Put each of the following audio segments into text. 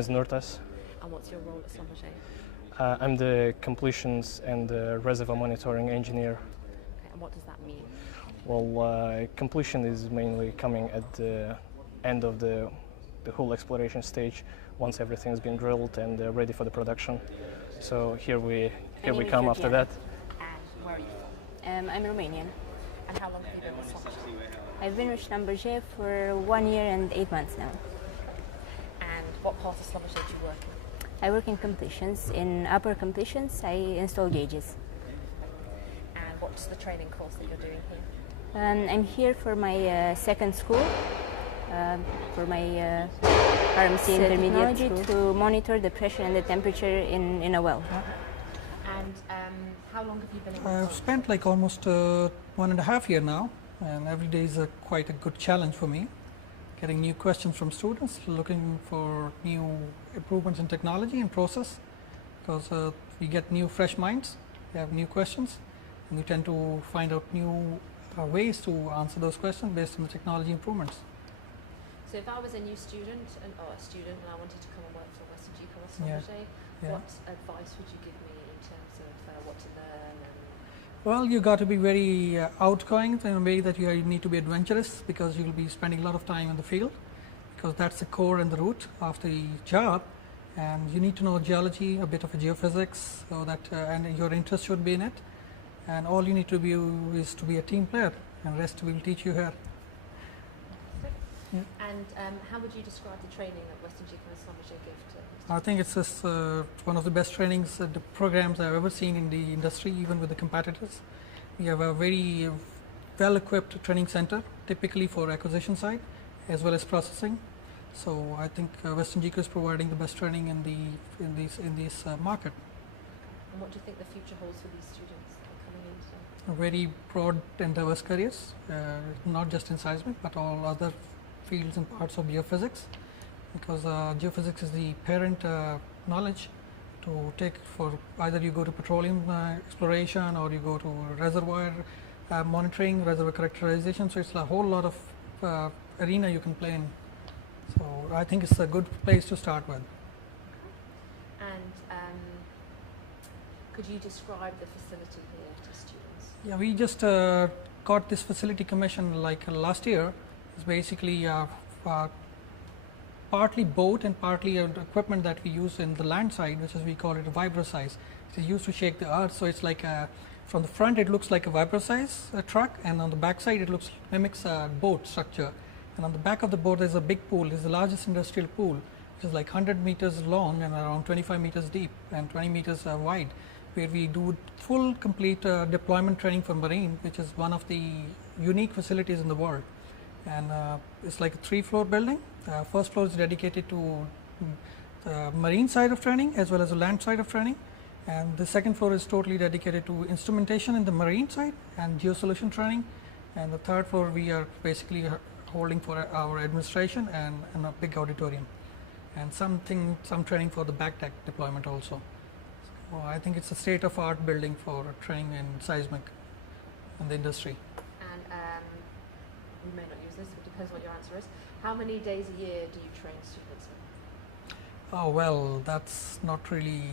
is Nurtas. And what's your role at Schlumberger? I'm the completions and the reservoir monitoring engineer. Okay, and what does that mean? Well, completion is mainly coming at the end of the whole exploration stage, once everything's been drilled and ready for the production. So here we come after that. And where are you from? I'm Romanian. And how long have you been with Schlumberger? I've been with Schlumberger for 1 year and 8 months now. And what part of Schlumberger do you work in? I work in completions. In upper completions, I install gauges. And what's the training course that you're doing here? I'm here for my second school, for my RMC intermediate school, to monitor the pressure and the temperature in a well. And how long have you been in I've spent like almost 1.5 years now, and every day is quite a good challenge for me. Getting new questions from students, looking for new improvements in technology and process, because we get new fresh minds, we have new questions, and we tend to find out new ways to answer those questions based on the technology improvements. So if I was a new student and I wanted to come and work for WesternGeco or Schlumberger, what advice would you give me in terms of what to learn? Well, you got to be very outgoing in a way that you need to be adventurous, because you'll be spending a lot of time in the field, because that's the core and the root of the job. And you need to know geology, a bit of geophysics, so that and your interest should be in it. And all you need to be is to be a team player, and rest will teach you here. Yeah. And how would you describe the training that WesternGeco and Schlumberger give to? I think it's just one of the best trainings, the programs I've ever seen in the industry, even with the competitors. We have a very well-equipped training center, typically for acquisition side, as well as processing. So I think WesternGeco is providing the best training in this market. And what do you think the future holds for these students coming into? Very broad and diverse careers, not just in seismic, but all other fields and parts of geophysics, because geophysics is the parent knowledge to take for either you go to petroleum exploration or you go to reservoir monitoring, reservoir characterization. So it's a whole lot of arena you can play in. So I think it's a good place to start with. And could you describe the facility here to students? Yeah, we just got this facility commissioned like last year. It's basically partly boat and partly equipment that we use in the land side, which is we call it a vibrosize. It is used to shake the earth, so it's like from the front it looks like a vibrosize truck, and on the back side it mimics a boat structure. And on the back of the boat there's a big pool. It's the largest industrial pool, which is like 100 meters long and around 25 meters deep and 20 meters wide, where we do full complete deployment training for marine, which is one of the unique facilities in the world. And it's like a 3-floor building. First floor is dedicated to the marine side of training as well as the land side of training, and the second floor is totally dedicated to instrumentation in the marine side and geosolution training, and the third floor we are basically holding for our administration and a big auditorium, and some training for the back deck deployment also. So I think it's a state-of-art building for training in seismic in the industry. And you may not use this, but it depends what your answer is. How many days a year do you train students in? Oh, well, that's not really,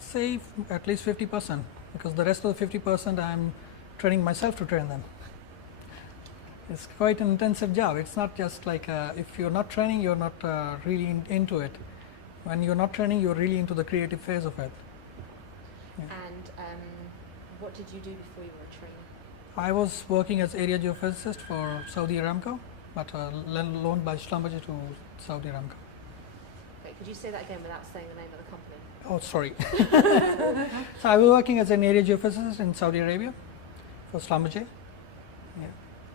say at least 50%, because the rest of the 50% I'm training myself to train them. It's quite an intensive job. It's not just like if you're not training, you're not really into it. When you're not training, you're really into the creative phase of it. Yeah. And what did you do before you were a trainer? I was working as area geophysicist for Saudi Aramco, but loaned by Schlumberger to Saudi Aramco. Okay, could you say that again without saying the name of the company? Oh, sorry. So I was working as an area geophysicist in Saudi Arabia for Schlumberger. Yeah.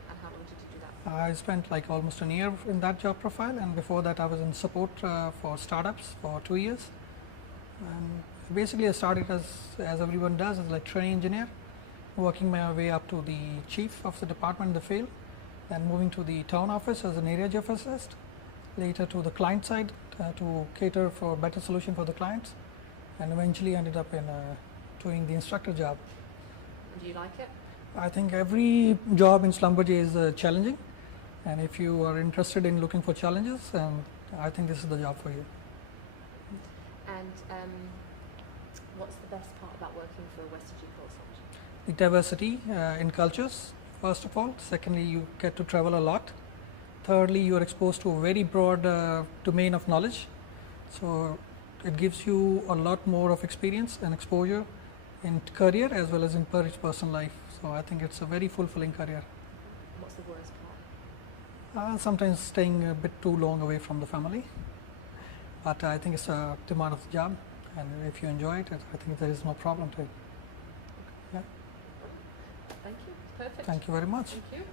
And how long did you do that? I spent like almost a year in that job profile, and before that I was in support for startups for 2 years. And basically I started as everyone does, as like training engineer, working my way up to the chief of the department in the field, then moving to the town office as an area geophysicist, later to the client side to cater for better solution for the clients, and eventually ended up in doing the instructor job. And do you like it? I think every job in Schlumberger is challenging, and if you are interested in looking for challenges, I think this is the job for you. And what's the best part about working for WesternGeco College? The diversity in cultures, first of all. Secondly, you get to travel a lot. Thirdly, you are exposed to a very broad domain of knowledge. So it gives you a lot more of experience and exposure in career as well as in personal life. So I think it's a very fulfilling career. What's the worst part? Sometimes staying a bit too long away from the family. But I think it's a demand of the job, and if you enjoy it, I think there is no problem to it. Yeah. Thank you. Perfect. Thank you very much. Thank you.